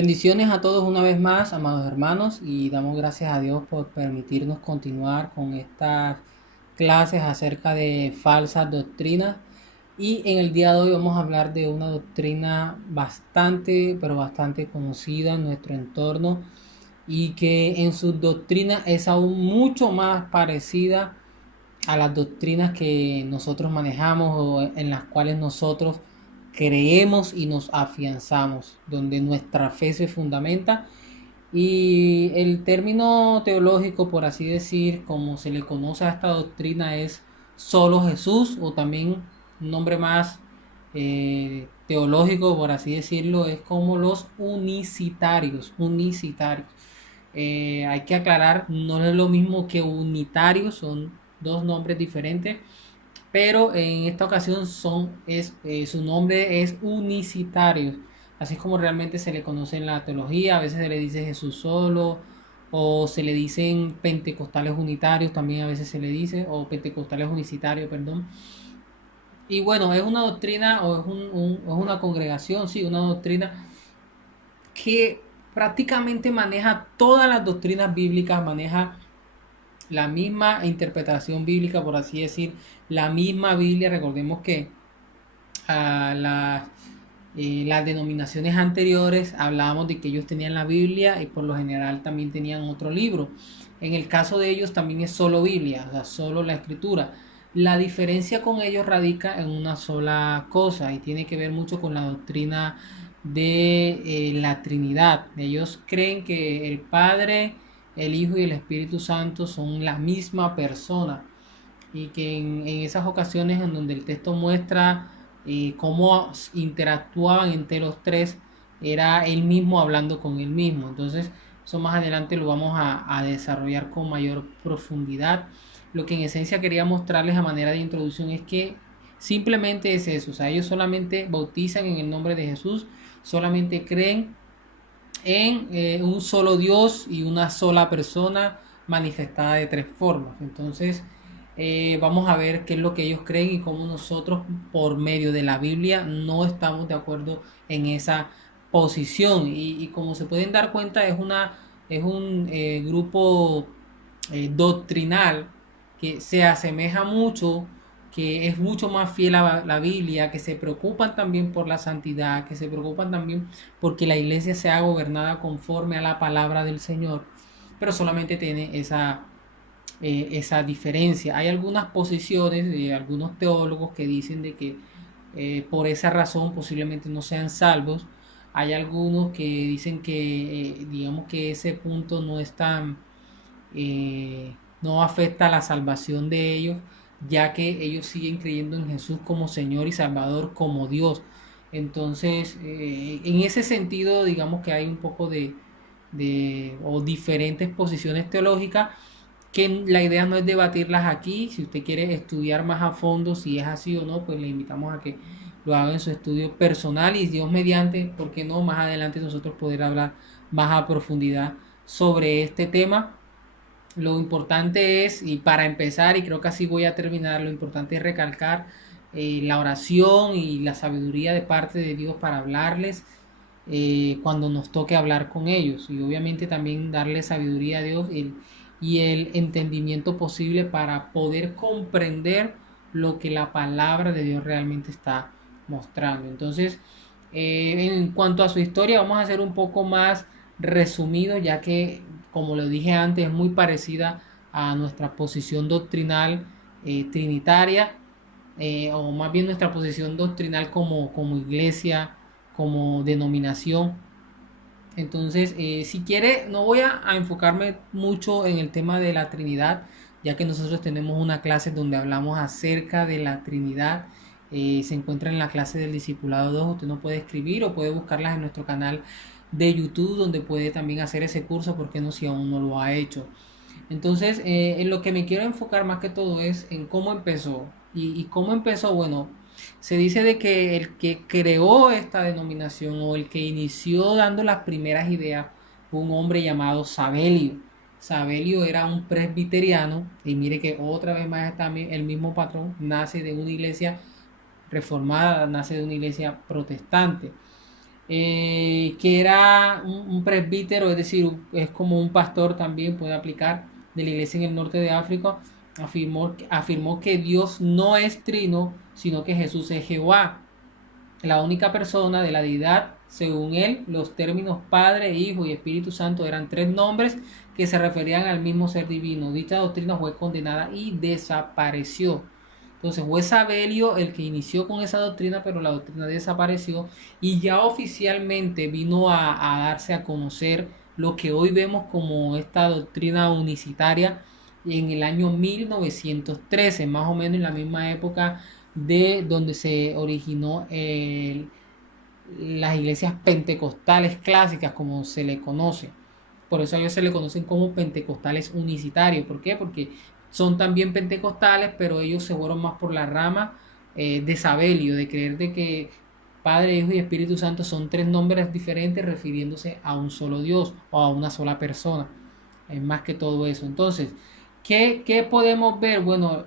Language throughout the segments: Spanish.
Bendiciones a todos una vez más, amados hermanos, y damos gracias a Dios por permitirnos continuar con estas clases acerca de falsas doctrinas. Y en el día de hoy vamos a hablar de una doctrina bastante, pero bastante conocida en nuestro entorno y que en sus doctrinas es aún mucho más parecida a las doctrinas que nosotros manejamos o en las cuales nosotros creemos y nos afianzamos, donde nuestra fe se fundamenta. Y el término teológico, por así decir, como se le conoce a esta doctrina, es solo Jesús, o también un nombre más teológico, por así decirlo, es como los unicitarios. Hay que aclarar, no es lo mismo que unitarios, son dos nombres diferentes, pero en esta ocasión su nombre es unicitario, así es como realmente se le conoce en la teología. A veces se le dice Jesús solo, o se le dicen pentecostales unitarios, también a veces se le dice, o pentecostales unicitarios, perdón. Y bueno, es una doctrina o es una congregación, sí, una doctrina que prácticamente maneja todas las doctrinas bíblicas, maneja la misma interpretación bíblica, por así decir, la misma Biblia. Recordemos que a las denominaciones anteriores hablábamos de que ellos tenían la Biblia y por lo general también tenían otro libro. En el caso de ellos también es solo Biblia, o sea, solo la escritura. La diferencia con ellos radica en una sola cosa y tiene que ver mucho con la doctrina de la Trinidad. Ellos creen que el Padre, el Hijo y el Espíritu Santo son la misma persona, y que en esas ocasiones en donde el texto muestra cómo interactuaban entre los tres, era él mismo hablando con él mismo. Entonces eso más adelante lo vamos a desarrollar con mayor profundidad. Lo que en esencia quería mostrarles a manera de introducción es que simplemente es eso, o sea, ellos solamente bautizan en el nombre de Jesús, solamente creen en un solo Dios y una sola persona manifestada de tres formas. Entonces vamos a ver qué es lo que ellos creen y cómo nosotros por medio de la Biblia no estamos de acuerdo en esa posición. Y como se pueden dar cuenta, es un grupo doctrinal que se asemeja mucho, que es mucho más fiel a la Biblia, que se preocupan también por la santidad, que se preocupan también porque la iglesia sea gobernada conforme a la palabra del Señor, pero solamente tiene esa diferencia. Hay algunas posiciones de algunos teólogos que dicen de que por esa razón posiblemente no sean salvos. Hay algunos que dicen que digamos que ese punto no es tan no afecta la salvación de ellos, ya que ellos siguen creyendo en Jesús como Señor y Salvador, como Dios. Entonces, en ese sentido, digamos que hay un poco o diferentes posiciones teológicas, que la idea no es debatirlas aquí. Si usted quiere estudiar más a fondo si es así o no, pues le invitamos a que lo haga en su estudio personal, y Dios mediante, ¿por qué no? Más adelante nosotros poder hablar más a profundidad sobre este tema. Lo importante es, y para empezar, y creo que así voy a terminar, lo importante es recalcar la oración y la sabiduría de parte de Dios para hablarles cuando nos toque hablar con ellos, y obviamente también darle sabiduría a Dios y el entendimiento posible para poder comprender lo que la palabra de Dios realmente está mostrando. Entonces, en cuanto a su historia, vamos a hacer un poco más resumido, ya que, como lo dije antes, es muy parecida a nuestra posición doctrinal trinitaria, o más bien nuestra posición doctrinal como iglesia, como denominación. Entonces, si quiere, no voy a enfocarme mucho en el tema de la Trinidad, ya que nosotros tenemos una clase donde hablamos acerca de la Trinidad. Se encuentra en la clase del Discipulado 2. Usted no puede escribir o puede buscarlas en nuestro canal de YouTube, donde puede también hacer ese curso, porque no, si aún no lo ha hecho. Entonces, en lo que me quiero enfocar más que todo es en cómo empezó. Y cómo empezó, bueno, se dice de que el que creó esta denominación, o el que inició dando las primeras ideas, fue un hombre llamado Sabelio. Sabelio era un presbiteriano, y mire que otra vez más está el mismo patrón, nace de una iglesia reformada, nace de una iglesia protestante. que era un presbítero, es decir, es como un pastor también puede aplicar de la iglesia en el norte de África, afirmó que Dios no es trino, sino que Jesús es Jehová, la única persona de la deidad. Según él, los términos Padre, Hijo y Espíritu Santo eran tres nombres que se referían al mismo ser divino. Dicha doctrina fue condenada y desapareció. Entonces fue Sabelio el que inició con esa doctrina, pero la doctrina desapareció y ya oficialmente vino a darse a conocer lo que hoy vemos como esta doctrina unicitaria en el año 1913, más o menos en la misma época de donde se originó las iglesias pentecostales clásicas, como se le conoce. Por eso a ellos se le conocen como pentecostales unicitarios. ¿Por qué? Porque son también pentecostales, pero ellos se fueron más por la rama de Sabelio, de creer de que Padre, Hijo y Espíritu Santo son tres nombres diferentes refiriéndose a un solo Dios o a una sola persona. Es más que todo eso. Entonces, ¿qué podemos ver? Bueno,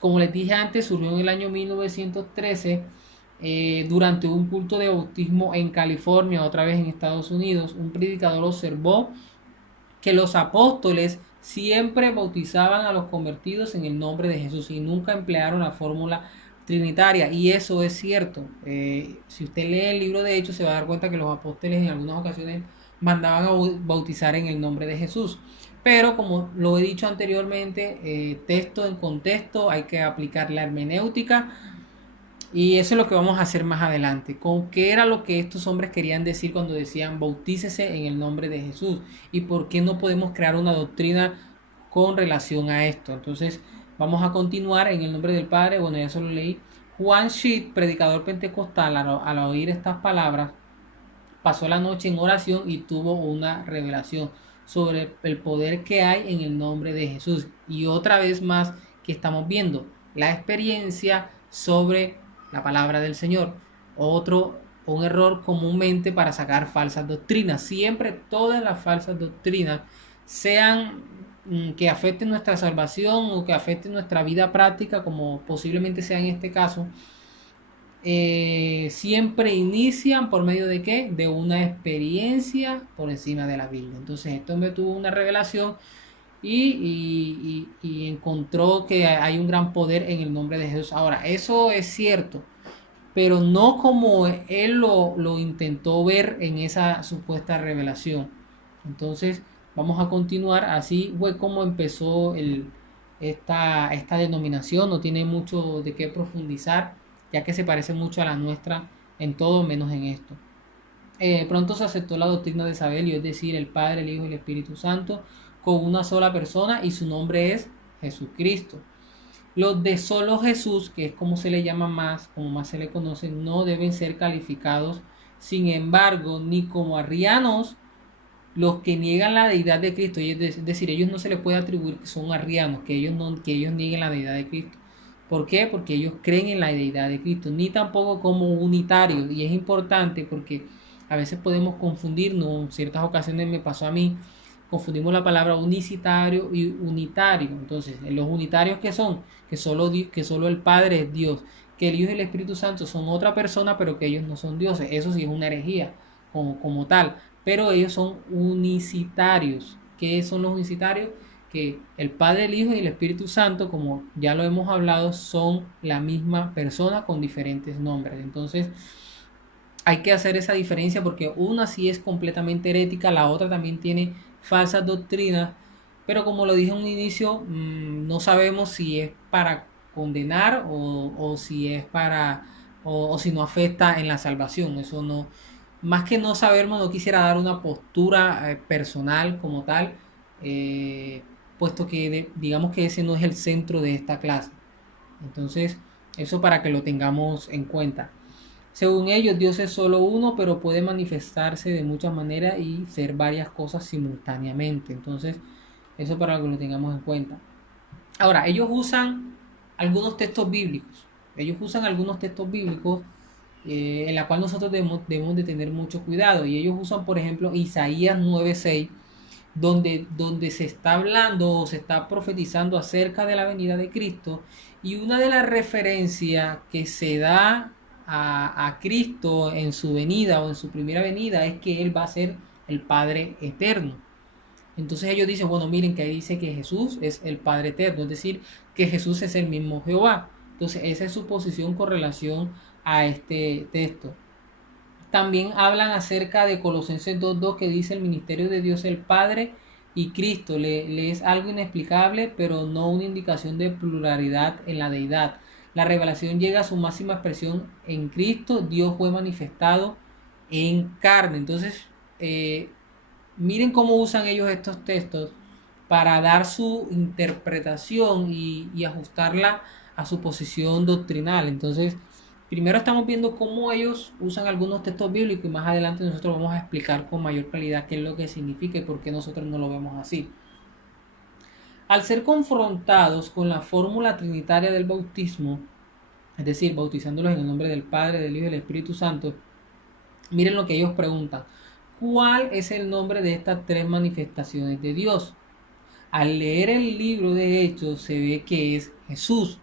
como les dije antes, surgió en el año 1913 durante un culto de bautismo en California, otra vez en Estados Unidos. Un predicador observó que los apóstoles siempre bautizaban a los convertidos en el nombre de Jesús y nunca emplearon la fórmula trinitaria, y eso es cierto. Si usted lee el libro de Hechos se va a dar cuenta que los apóstoles en algunas ocasiones mandaban a bautizar en el nombre de Jesús, pero como lo he dicho anteriormente, texto en contexto, hay que aplicar la hermenéutica, y eso es lo que vamos a hacer más adelante. ¿Con qué era lo que estos hombres querían decir cuando decían bautícese en el nombre de Jesús? ¿Y por qué no podemos crear una doctrina con relación a esto? Entonces, vamos a continuar en el nombre del Padre. Bueno, ya se lo leí. Juan Schitt, predicador pentecostal, al oír estas palabras, pasó la noche en oración y tuvo una revelación sobre el poder que hay en el nombre de Jesús. Y otra vez más que estamos viendo la experiencia sobre la palabra del Señor. Un error comúnmente para sacar falsas doctrinas. Siempre todas las falsas doctrinas, sean que afecten nuestra salvación o que afecten nuestra vida práctica, como posiblemente sea en este caso, siempre inician por medio de qué? De una experiencia por encima de la Biblia. Entonces, este hombre tuvo una revelación y encontró que hay un gran poder en el nombre de Jesús. Ahora, eso es cierto, pero no como él lo intentó ver en esa supuesta revelación. Entonces, vamos a continuar. Así fue como empezó esta denominación. No tiene mucho de qué profundizar, ya que se parece mucho a la nuestra en todo menos en esto. Pronto se aceptó la doctrina de Sabelio, es decir, el Padre, el Hijo y el Espíritu Santo, con una sola persona, y su nombre es Jesucristo. Los de solo Jesús, que es como se le llama más, como más se le conoce, no deben ser calificados, sin embargo, ni como arrianos, los que niegan la deidad de Cristo, es decir, ellos no se les puede atribuir que son arrianos, que ellos nieguen la deidad de Cristo. ¿Por qué? Porque ellos creen en la deidad de Cristo, ni tampoco como unitarios. Y es importante porque a veces podemos confundirnos, en ciertas ocasiones me pasó a mí, confundimos la palabra unicitario y unitario. Entonces, los unitarios que son, que solo el Padre es Dios, que el Hijo y el Espíritu Santo son otra persona, pero que ellos no son dioses. Eso sí es una herejía como tal. Pero ellos son unicitarios. ¿Qué son los unicitarios? Que el Padre, el Hijo y el Espíritu Santo, como ya lo hemos hablado, son la misma persona con diferentes nombres. Entonces, hay que hacer esa diferencia porque una sí es completamente herética, la otra también tiene falsas doctrinas, pero como lo dije en un inicio, no sabemos si es para condenar o si es para o si no afecta en la salvación. Eso no, más que no saberlo, no quisiera dar una postura personal como tal, puesto que digamos que ese no es el centro de esta clase. Entonces, eso para que lo tengamos en cuenta. Según ellos, Dios es solo uno, pero puede manifestarse de muchas maneras y ser varias cosas simultáneamente. Entonces, eso para que lo tengamos en cuenta. Ahora, ellos usan algunos textos bíblicos. Ellos usan algunos textos bíblicos en la cual nosotros debemos de tener mucho cuidado. Y ellos usan, por ejemplo, Isaías 9:6, donde se está hablando o se está profetizando acerca de la venida de Cristo. Y una de las referencias que se da a Cristo en su venida o en su primera venida es que Él va a ser el Padre eterno. Entonces ellos dicen, bueno, miren que ahí dice que Jesús es el Padre eterno, es decir, que Jesús es el mismo Jehová. Entonces esa es su posición con relación a este texto. También hablan acerca de Colosenses 2:2 que dice el ministerio de Dios el Padre y Cristo. Le es algo inexplicable, pero no una indicación de pluralidad en la deidad. La revelación llega a su máxima expresión en Cristo. Dios fue manifestado en carne. Entonces, miren cómo usan ellos estos textos para dar su interpretación y ajustarla a su posición doctrinal. Entonces, primero estamos viendo cómo ellos usan algunos textos bíblicos y más adelante nosotros vamos a explicar con mayor claridad qué es lo que significa y por qué nosotros no lo vemos así. Al ser confrontados con la fórmula trinitaria del bautismo, es decir, bautizándolos en el nombre del Padre, del Hijo y del Espíritu Santo, miren lo que ellos preguntan. ¿Cuál es el nombre de estas tres manifestaciones de Dios? Al leer el libro de Hechos se ve que es Jesús.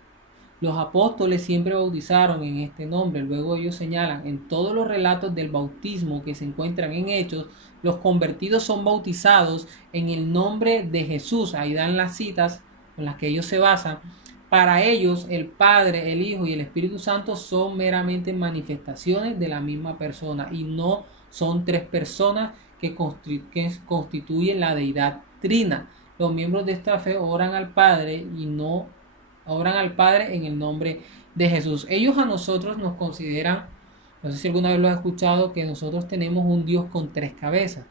Los apóstoles siempre bautizaron en este nombre. Luego ellos señalan en todos los relatos del bautismo que se encuentran en Hechos, los convertidos son bautizados en el nombre de Jesús. Ahí dan las citas con las que ellos se basan. Para ellos el Padre, el Hijo y el Espíritu Santo son meramente manifestaciones de la misma persona y no son tres personas que constituyen la deidad trina. Los miembros de esta fe oran al Padre y no oran al Padre en el nombre de Jesús. Ellos a nosotros nos consideran, no sé si alguna vez lo has escuchado, que nosotros tenemos un Dios con tres cabezas.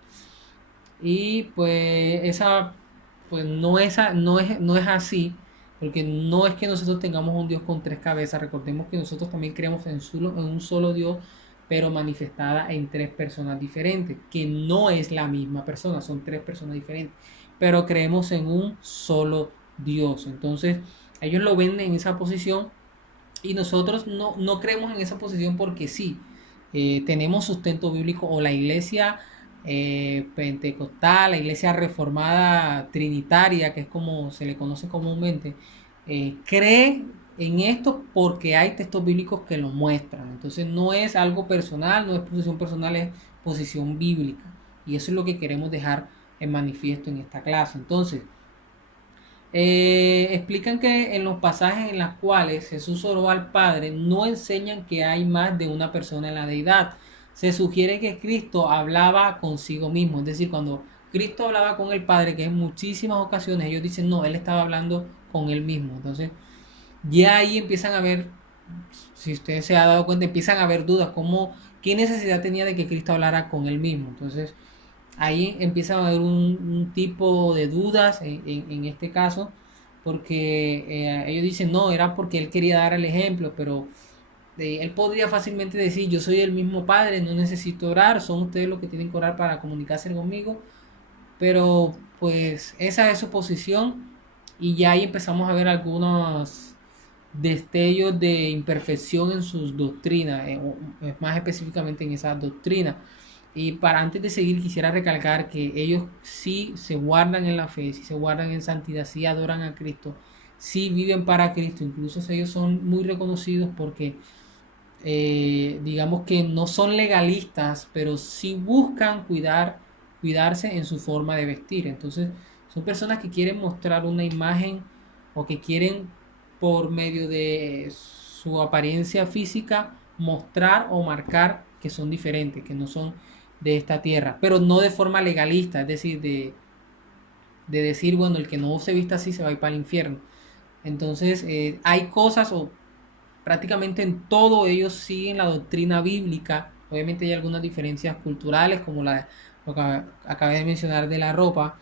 Y pues esa pues no es así, porque no es que nosotros tengamos un Dios con tres cabezas. Recordemos que nosotros también creemos en un solo Dios, pero manifestada en tres personas diferentes, que no es la misma persona, son tres personas diferentes, pero creemos en un solo Dios. Entonces ellos lo ven en esa posición y nosotros no creemos en esa posición porque sí, tenemos sustento bíblico o la iglesia pentecostal, la iglesia reformada trinitaria, que es como se le conoce comúnmente, cree en esto porque hay textos bíblicos que lo muestran. Entonces no es algo personal, no es posición personal, es posición bíblica. Y eso es lo que queremos dejar en manifiesto en esta clase. Entonces, explican que en los pasajes en los cuales Jesús oró al Padre no enseñan que hay más de una persona en la deidad. Se sugiere que Cristo hablaba consigo mismo, es decir, cuando Cristo hablaba con el Padre, que en muchísimas ocasiones ellos dicen no, Él estaba hablando con Él mismo. Entonces ya ahí empiezan a ver, si usted se ha dado cuenta, empiezan a haber dudas, como qué necesidad tenía de que Cristo hablara con Él mismo. Entonces ahí empieza a haber un tipo de dudas en este caso, porque ellos dicen, no, era porque él quería dar el ejemplo, pero él podría fácilmente decir, yo soy el mismo Padre, no necesito orar, son ustedes los que tienen que orar para comunicarse conmigo, pero pues esa es su posición y ya ahí empezamos a ver algunos destellos de imperfección en sus doctrinas, más específicamente en esa doctrina. Y para antes de seguir quisiera recalcar que ellos sí se guardan en la fe, sí se guardan en santidad, sí adoran a Cristo, sí viven para Cristo, incluso ellos son muy reconocidos porque digamos que no son legalistas, pero sí buscan cuidarse en su forma de vestir. Entonces son personas que quieren mostrar una imagen o que quieren por medio de su apariencia física mostrar o marcar que son diferentes, que no son de esta tierra, pero no de forma legalista, es decir, de decir, bueno, el que no se vista así se va a ir para el infierno. Entonces, hay cosas, o prácticamente en todo ellos siguen la doctrina bíblica. Obviamente hay algunas diferencias culturales, como lo que acabé de mencionar de la ropa,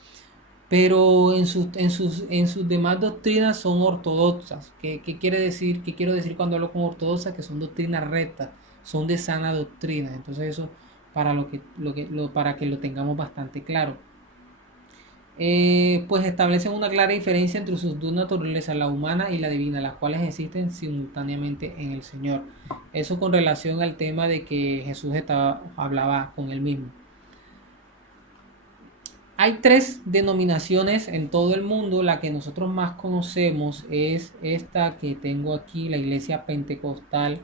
pero en sus demás doctrinas son ortodoxas. ¿Qué quiere decir? ¿Qué quiero decir cuando hablo con ortodoxas? Que son doctrinas rectas, son de sana doctrina. Entonces eso para que lo tengamos bastante claro. Pues establecen una clara diferencia entre sus dos naturalezas, la humana y la divina, las cuales existen simultáneamente en el Señor. Eso con relación al tema de que Jesús hablaba con él mismo. Hay tres denominaciones en todo el mundo. La que nosotros más conocemos es esta que tengo aquí, la iglesia pentecostal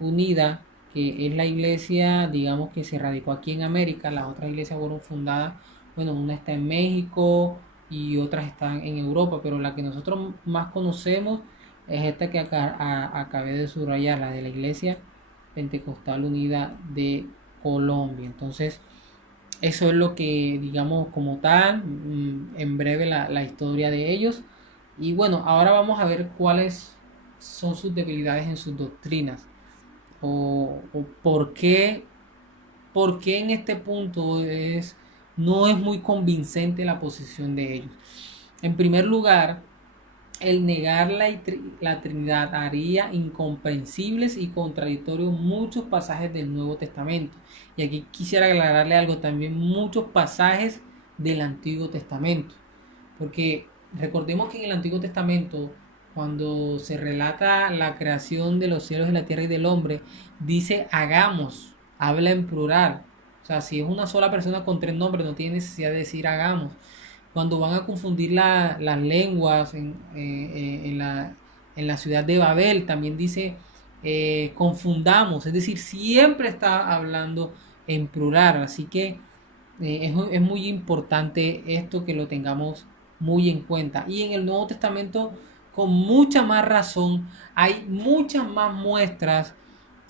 Unida, que es la iglesia, digamos, que se radicó aquí en América. Las otras iglesias fueron fundadas, bueno, una está en México y otras están en Europa, pero la que nosotros más conocemos es esta que acabé de subrayar, la de la Iglesia Pentecostal Unida de Colombia. Entonces, eso es lo que, digamos, como tal, en breve la historia de ellos. Y bueno, ahora vamos a ver cuáles son sus debilidades en sus doctrinas. O por qué en este punto no es muy convincente la posición de ellos. En primer lugar, el negar la Trinidad haría incomprensibles y contradictorios muchos pasajes del Nuevo Testamento. Y aquí quisiera aclararle algo también, muchos pasajes del Antiguo Testamento. Porque recordemos que en el Antiguo Testamento, cuando se relata la creación de los cielos y la tierra y del hombre, dice hagamos, habla en plural. O sea, si es una sola persona con tres nombres, no tiene necesidad de decir hagamos. Cuando van a confundir las lenguas en la ciudad de Babel, también dice confundamos, es decir, siempre está hablando en plural. Así que es muy importante esto, que lo tengamos muy en cuenta. Y en el Nuevo Testamento, con mucha más razón, hay muchas más muestras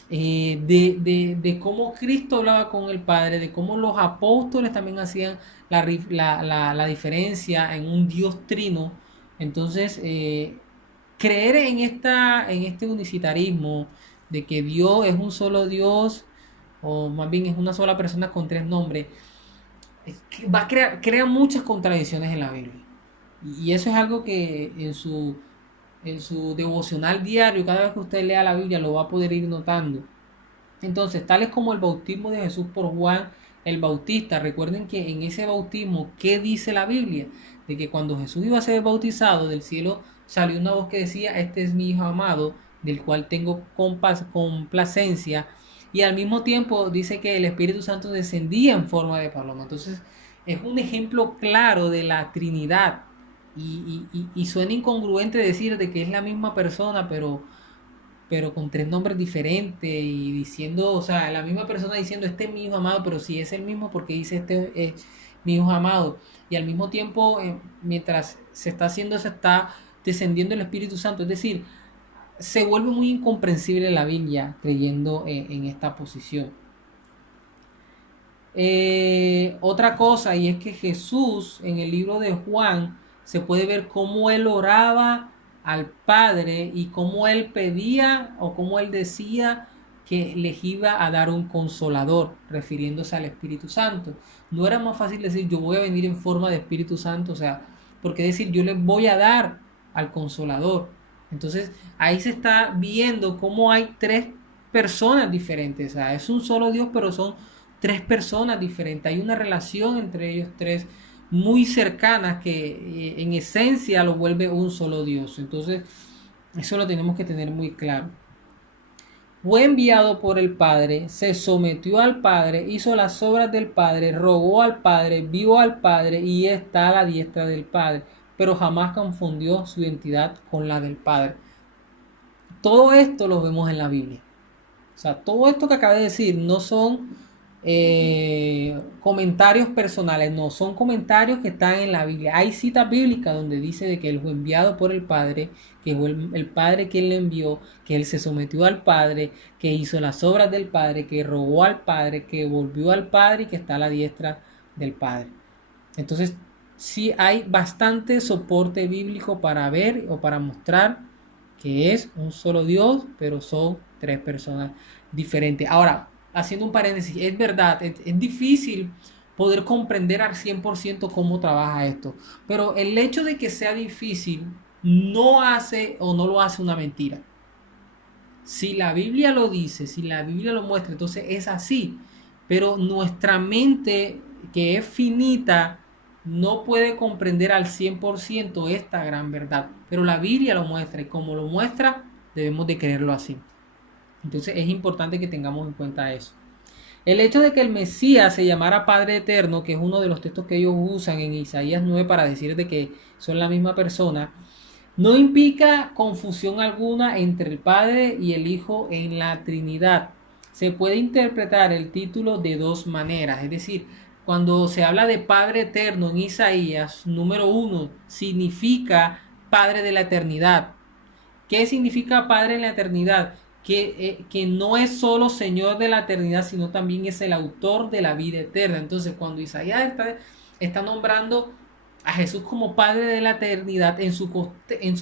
de cómo Cristo hablaba con el Padre, de cómo los apóstoles también hacían la diferencia en un Dios trino. Entonces, creer en este unicitarismo, de que Dios es un solo Dios, o más bien es una sola persona con tres nombres, va a crea muchas contradicciones en la Biblia. Y eso es algo que en su devocional diario, cada vez que usted lea la Biblia, lo va a poder ir notando. Entonces, tales como el bautismo de Jesús por Juan el Bautista. Recuerden que en ese bautismo, ¿qué dice la Biblia? De que cuando Jesús iba a ser bautizado, del cielo salió una voz que decía: este es mi Hijo amado, del cual tengo complacencia. Y al mismo tiempo dice que el Espíritu Santo descendía en forma de paloma. Entonces, es un ejemplo claro de la Trinidad. Y suena incongruente decir de que es la misma persona, pero con tres nombres diferentes y diciendo, o sea, la misma persona diciendo este es mi hijo amado, pero si es el mismo, porque dice este es mi hijo amado. Y al mismo tiempo, mientras se está haciendo eso, está descendiendo el Espíritu Santo. Es decir, se vuelve muy incomprensible la Biblia creyendo en esta posición. Otra cosa, y es que Jesús en el libro de Juan se puede ver cómo él oraba al Padre y cómo él pedía o cómo él decía que les iba a dar un consolador, refiriéndose al Espíritu Santo. No era más fácil decir yo voy a venir en forma de Espíritu Santo, o sea, porque decir yo les voy a dar al consolador. Entonces ahí se está viendo cómo hay tres personas diferentes, o sea, es un solo Dios, pero son tres personas diferentes. Hay una relación entre ellos tres muy cercanas que en esencia lo vuelve un solo Dios. Entonces, eso lo tenemos que tener muy claro. Fue enviado por el Padre, se sometió al Padre, hizo las obras del Padre, rogó al Padre, vio al Padre y está a la diestra del Padre, pero jamás confundió su identidad con la del Padre. Todo esto lo vemos en la Biblia. O sea, todo esto que acabé de decir no son comentarios personales, no, son comentarios que están en la Biblia. Hay citas bíblicas donde dice de que él fue enviado por el Padre, que fue el Padre que él le envió, que él se sometió al Padre, que hizo las obras del Padre, que rogó al Padre, que volvió al Padre y que está a la diestra del Padre. Entonces, sí hay bastante soporte bíblico para ver o para mostrar que es un solo Dios, pero son tres personas diferentes. Ahora, haciendo un paréntesis, es verdad, es difícil poder comprender al 100% cómo trabaja esto, pero el hecho de que sea difícil no hace o no lo hace una mentira. Si la Biblia lo dice, si la Biblia lo muestra, entonces es así. Pero nuestra mente, que es finita, no puede comprender al 100% esta gran verdad. Pero la Biblia lo muestra y como lo muestra, debemos de creerlo así. Entonces es importante que tengamos en cuenta eso. El hecho de que el Mesías se llamara Padre Eterno, que es uno de los textos que ellos usan en Isaías 9 para decir de que son la misma persona, No implica confusión alguna entre el Padre y el Hijo en la Trinidad. Se puede interpretar el título de dos maneras, es decir, cuando se habla de Padre eterno en Isaías, número uno, significa Padre de la eternidad. ¿Qué significa Padre en la eternidad? Que no es solo Señor de la eternidad, sino también es el autor de la vida eterna. Entonces, cuando Isaías está nombrando a Jesús como Padre de la eternidad, en su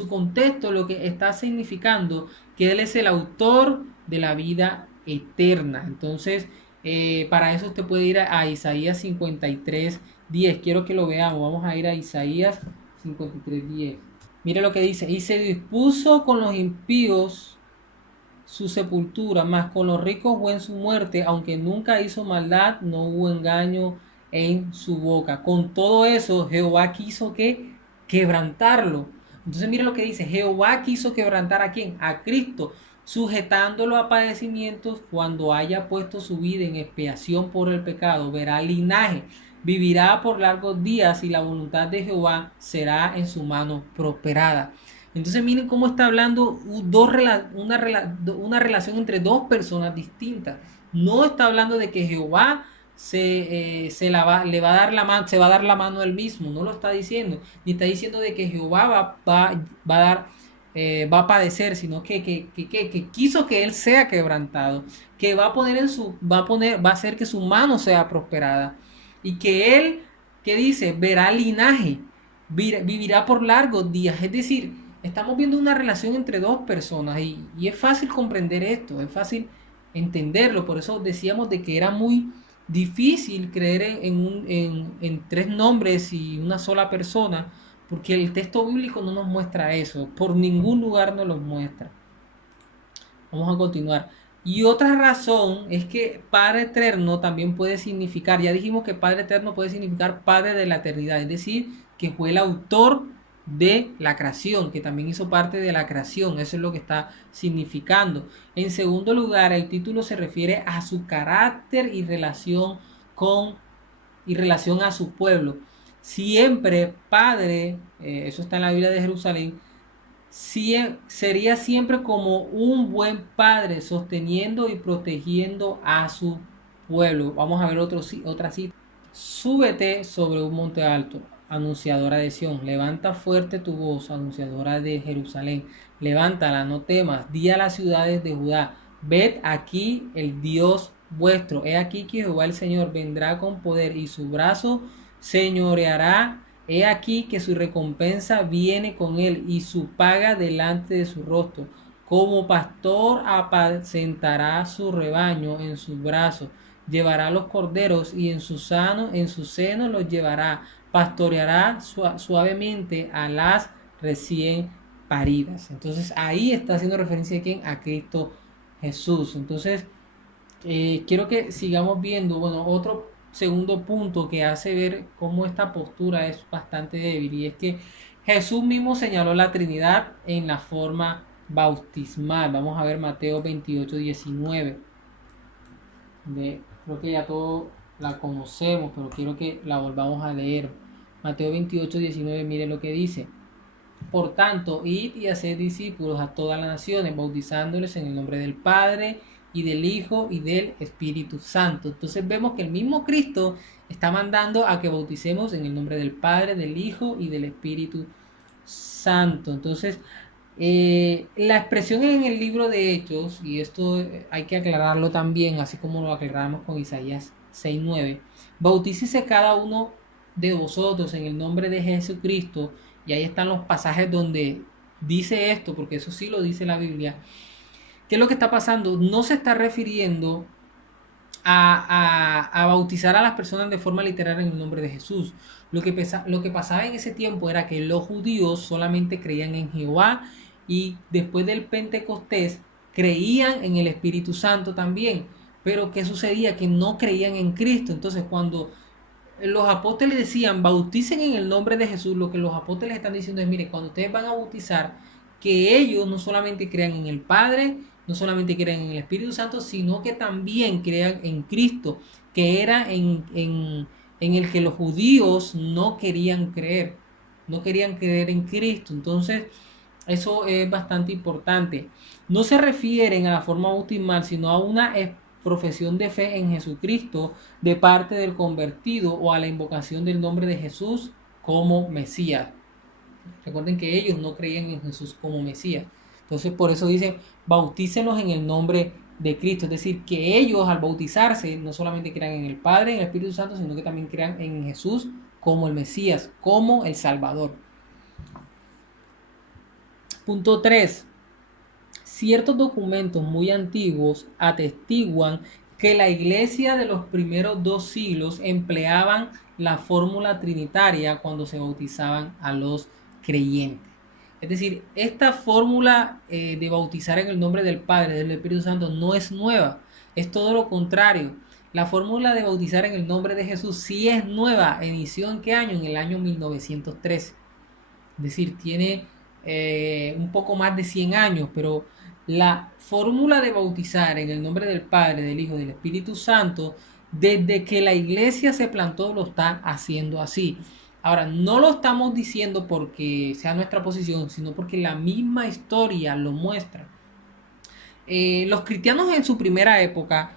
contexto lo que está significando que Él es el autor de la vida eterna. Entonces, para eso usted puede ir a Isaías 53:10. Quiero que lo veamos. Vamos a ir a Isaías 53:10. Mire lo que dice: y se dispuso con los impíos su sepultura, mas con los ricos fue en su muerte, aunque nunca hizo maldad, no hubo engaño en su boca. Con todo eso, Jehová quiso que quebrantarlo. Entonces mire lo que dice: Jehová quiso quebrantar ¿a quién? A Cristo, sujetándolo a padecimientos. Cuando haya puesto su vida en expiación por el pecado, verá linaje, vivirá por largos días, y la voluntad de Jehová será en su mano prosperada. Entonces miren cómo está hablando una relación entre dos personas distintas. No está hablando de que Jehová le va a dar la mano, se va a dar la mano él mismo. No lo está diciendo. Ni está diciendo de que Jehová va a padecer, sino que quiso que él sea quebrantado, que va a hacer que su mano sea prosperada, y que él, ¿qué dice? Verá linaje, vivirá por largos días. Es decir, estamos viendo una relación entre dos personas, y es fácil comprender esto, es fácil entenderlo. Por eso decíamos de que era muy difícil creer en tres nombres y una sola persona, porque el texto bíblico no nos muestra eso, por ningún lugar nos lo muestra. Vamos a continuar. Y otra razón es que Padre Eterno también puede significar, ya dijimos que Padre Eterno puede significar Padre de la eternidad, es decir, que fue el autor de la creación, que también hizo parte de la creación. Eso es lo que está significando. En segundo lugar, el título se refiere a su carácter y relación a su pueblo. Siempre Padre, eso está en la Biblia de Jerusalén, sería siempre como un buen padre, sosteniendo y protegiendo a su pueblo. Vamos a ver otra cita. Súbete sobre un monte alto, anunciadora de Sión. Levanta fuerte tu voz, anunciadora de Jerusalén. Levántala, no temas. Di a las ciudades de Judá: ved aquí el Dios vuestro. He aquí que Jehová el Señor vendrá con poder, y su brazo señoreará. He aquí que su recompensa viene con él, y su paga delante de su rostro. Como pastor apacentará su rebaño en sus brazos, llevará los corderos, y en su seno los llevará. Pastoreará suavemente a las recién paridas. Entonces ahí está haciendo referencia a quién, a Cristo Jesús. Entonces quiero que sigamos viendo, bueno, otro segundo punto que hace ver cómo esta postura es bastante débil, y es que Jesús mismo señaló la Trinidad en la forma bautismal. Vamos a ver Mateo 28:19. Creo que ya todos la conocemos, pero quiero que la volvamos a leer. Mateo 28:19, mire lo que dice: por tanto, id y haced discípulos a todas las naciones, bautizándoles en el nombre del Padre, y del Hijo, y del Espíritu Santo. Entonces vemos que el mismo Cristo está mandando a que bauticemos en el nombre del Padre, del Hijo y del Espíritu Santo. Entonces, la expresión en el libro de Hechos, y esto hay que aclararlo también, así como lo aclaramos con Isaías 6:9: bautícese cada uno de vosotros en el nombre de Jesucristo. Y ahí están los pasajes donde dice esto, porque eso sí lo dice la Biblia. ¿Qué es lo que está pasando? No se está refiriendo a bautizar a las personas de forma literal en el nombre de Jesús. Lo que pasaba en ese tiempo era que los judíos solamente creían en Jehová, y después del Pentecostés creían en el Espíritu Santo también. Pero ¿qué sucedía? Que no creían en Cristo. Entonces, cuando los apóstoles decían bauticen en el nombre de Jesús, lo que los apóstoles están diciendo es: mire, cuando ustedes van a bautizar, que ellos no solamente crean en el Padre, no solamente crean en el Espíritu Santo, sino que también crean en Cristo, que era en el que los judíos no querían creer en Cristo. Entonces, Eso es bastante importante. No se refieren a la forma bautismal, sino a una profesión de fe en Jesucristo de parte del convertido o a la invocación del nombre de Jesús como Mesías. Recuerden que ellos no creían en Jesús como Mesías. Entonces por eso dicen, bautícenos en el nombre de Cristo. Es decir, que ellos al bautizarse no solamente crean en el Padre, en el Espíritu Santo, sino que también crean en Jesús como el Mesías, como el Salvador. Punto 3. Ciertos documentos muy antiguos atestiguan que la iglesia de los primeros 2 siglos empleaban la fórmula trinitaria cuando se bautizaban a los creyentes. Es decir, esta fórmula de bautizar en el nombre del Padre, del Espíritu Santo, no es nueva, es todo lo contrario. La fórmula de bautizar en el nombre de Jesús sí es nueva. ¿Inició en qué año? En el año 1913. Es decir, tiene un poco más de 100 años, pero la fórmula de bautizar en el nombre del Padre, del Hijo y del Espíritu Santo, desde que la iglesia se plantó, lo está haciendo así. Ahora, no lo estamos diciendo porque sea nuestra posición, sino porque la misma historia lo muestra. Los cristianos en su primera época,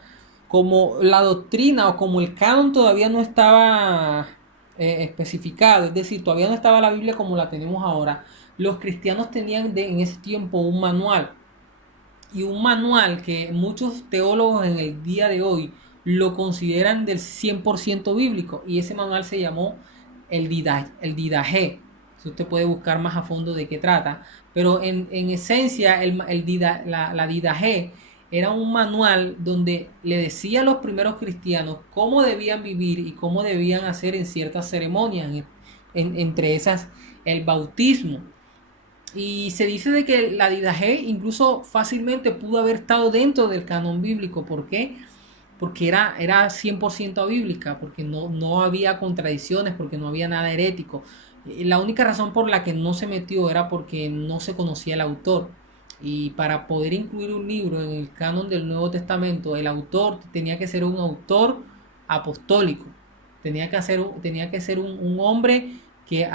como la doctrina o como el canon todavía no estaba especificado, es decir, todavía no estaba la Biblia como la tenemos ahora, los cristianos tenían en ese tiempo un manual. Y un manual que muchos teólogos en el día de hoy lo consideran del 100% bíblico. Y ese manual se llamó el Didache. Si usted puede buscar más a fondo de qué trata. Pero en esencia, la Didache era un manual donde le decía a los primeros cristianos cómo debían vivir y cómo debían hacer en ciertas ceremonias, entre esas el bautismo. Y se dice de que la Didache incluso fácilmente pudo haber estado dentro del canon bíblico. ¿Por qué? Porque era 100% bíblica, porque no había contradicciones, porque no había nada herético. La única razón por la que no se metió era porque no se conocía el autor. Y para poder incluir un libro en el canon del Nuevo Testamento, el autor tenía que ser un autor apostólico. Tenía que ser un hombre que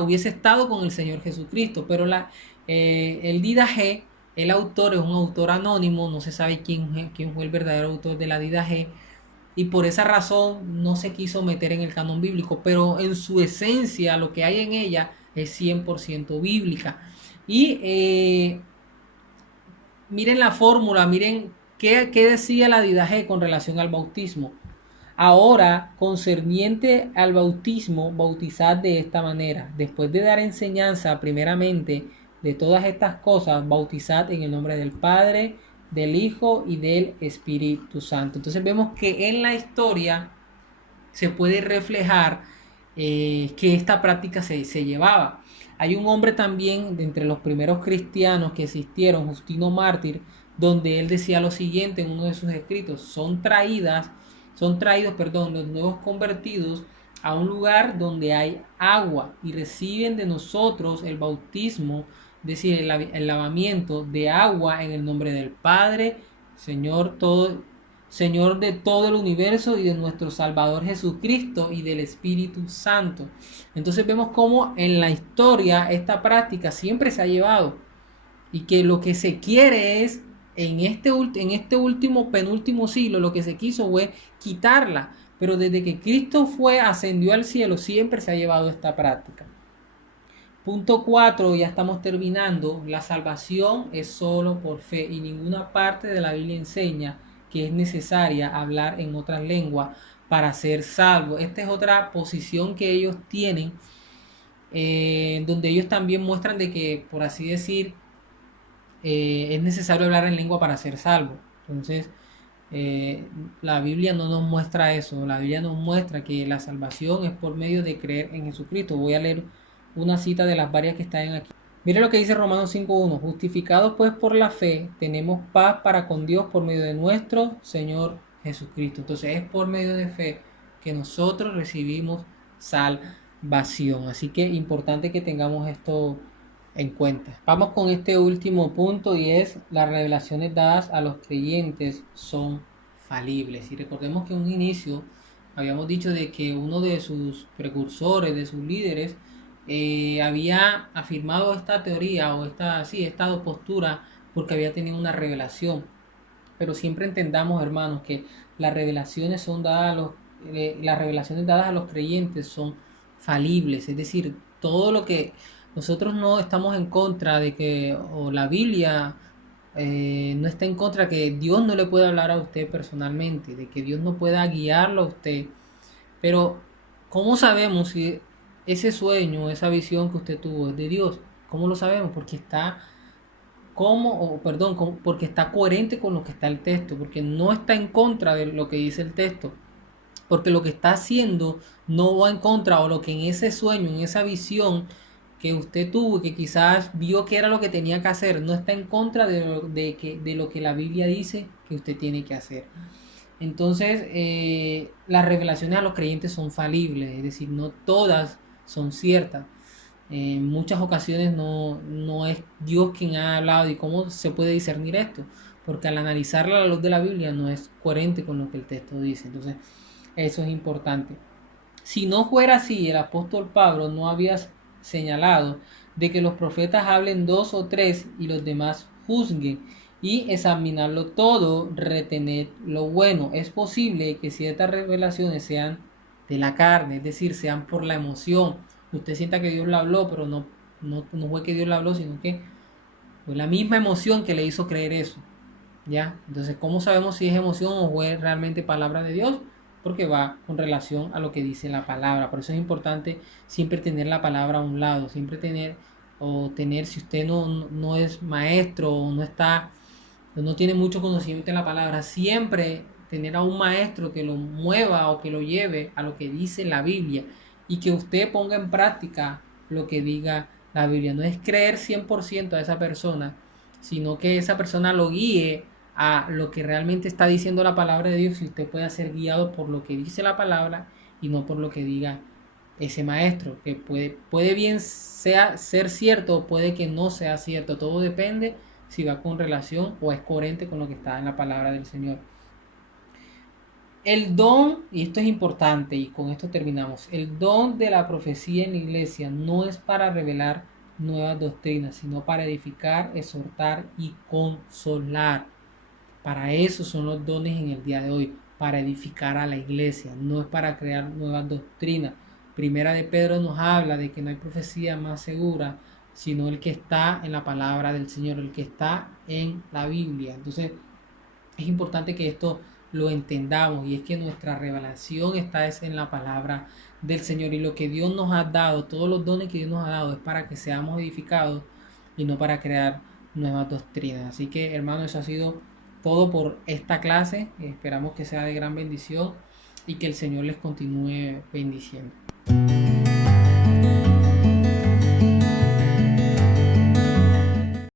hubiese estado con el Señor Jesucristo. Pero el Didache, el autor es un autor anónimo, no se sabe quién fue el verdadero autor de la Didache, y por esa razón no se quiso meter en el canon bíblico, pero en su esencia lo que hay en ella es 100% bíblica. Y miren la fórmula, miren qué decía la Didache con relación al bautismo. Ahora, concerniente al bautismo, bautizad de esta manera. Después de dar enseñanza primeramente de todas estas cosas, bautizad en el nombre del Padre, del Hijo y del Espíritu Santo. Entonces vemos que en la historia se puede reflejar que esta práctica se llevaba. Hay un hombre también de entre los primeros cristianos que existieron, Justino Mártir, donde él decía lo siguiente en uno de sus escritos: son traídos, los nuevos convertidos a un lugar donde hay agua y reciben de nosotros el bautismo, es decir, el lavamiento de agua en el nombre del Padre, Señor de todo el universo, y de nuestro Salvador Jesucristo y del Espíritu Santo. Entonces vemos cómo en la historia esta práctica siempre se ha llevado, y que lo que se quiere es, en este penúltimo siglo, lo que se quiso fue quitarla. Pero desde que Cristo ascendió al cielo, siempre se ha llevado esta práctica. Punto 4, ya estamos terminando. La salvación es solo por fe, y ninguna parte de la Biblia enseña que es necesaria hablar en otras lenguas para ser salvo. Esta es otra posición que ellos tienen, donde ellos también muestran de que, por así decir, es necesario hablar en lengua para ser salvo. Entonces, la Biblia no nos muestra eso. La Biblia nos muestra que la salvación es por medio de creer en Jesucristo. Voy a leer una cita de las varias que están aquí. Mire lo que dice Romanos 5:1. Justificados pues por la fe, tenemos paz para con Dios por medio de nuestro Señor Jesucristo. Entonces es por medio de fe que nosotros recibimos salvación. Así que importante que tengamos esto en cuenta. Vamos con este último punto, y es: las revelaciones dadas a los creyentes son falibles. Y recordemos que en un inicio habíamos dicho de que uno de sus precursores, de sus líderes, había afirmado esta teoría o esta postura porque había tenido una revelación. Pero siempre entendamos, hermanos, que las revelaciones dadas a los creyentes son falibles, es decir, todo lo que nosotros no estamos en contra de que, o la Biblia no está en contra de que Dios no le pueda hablar a usted personalmente, de que Dios no pueda guiarlo a usted, pero ¿cómo sabemos si ese sueño, esa visión que usted tuvo es de Dios? ¿Cómo lo sabemos? Porque está coherente con lo que está el texto, porque no está en contra de lo que dice el texto, porque lo que está haciendo no va en contra, o lo que en ese sueño, en esa visión que usted tuvo y que quizás vio que era lo que tenía que hacer, no está en contra de lo que la Biblia dice que usted tiene que hacer. Entonces, las revelaciones a los creyentes son falibles, es decir, no todas son ciertas. En muchas ocasiones no es Dios quien ha hablado. ¿Y cómo se puede discernir esto? Porque al analizarla a la luz de la Biblia no es coherente con lo que el texto dice. Entonces, eso es importante. Si no fuera así, el apóstol Pablo no había señalado de que los profetas hablen dos o tres y los demás juzguen y examinarlo todo, retener lo bueno. Es posible que ciertas revelaciones sean de la carne, es decir, sean por la emoción. Usted sienta que Dios le habló, pero no fue que Dios le habló, sino que fue la misma emoción que le hizo creer eso. ¿Ya? Entonces, ¿cómo sabemos si es emoción o fue realmente palabra de Dios? Porque va con relación a lo que dice la palabra. Por eso es importante siempre tener la palabra a un lado, siempre tener, si usted no es maestro o no tiene mucho conocimiento en la palabra, siempre tener a un maestro que lo mueva o que lo lleve a lo que dice la Biblia y que usted ponga en práctica lo que diga la Biblia. No es creer 100% a esa persona, sino que esa persona lo guíe a lo que realmente está diciendo la palabra de Dios y usted pueda ser guiado por lo que dice la palabra y no por lo que diga ese maestro, que puede bien ser cierto o puede que no sea cierto. Todo depende si va con relación o es coherente con lo que está en la palabra del Señor. El don, y esto es importante y con esto terminamos, el don de la profecía en la iglesia no es para revelar nuevas doctrinas, sino para edificar, exhortar y consolar. Para eso son los dones en el día de hoy, para edificar a la iglesia, no es para crear nuevas doctrinas. Primera de Pedro nos habla de que no hay profecía más segura, sino el que está en la palabra del Señor, el que está en la Biblia. Entonces, es importante que esto lo entendamos, y es que nuestra revelación está en la palabra del Señor, y lo que Dios nos ha dado, todos los dones que Dios nos ha dado es para que seamos edificados y no para crear nuevas doctrinas. Así que, hermano, eso ha sido todo por esta clase. Esperamos que sea de gran bendición y que el Señor les continúe bendiciendo.